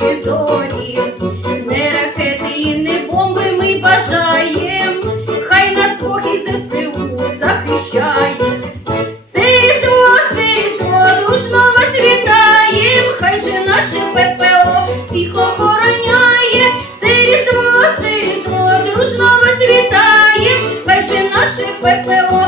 бізонів, не ракети і не бомби ми бажаєм, хай нас Бог і ЗСУ захищає, це різдво, це різдво, дружно вас вітаєм, хай же наше ППО всіх охороняє, це різдво, це різдво, дружно хай же наше ППО.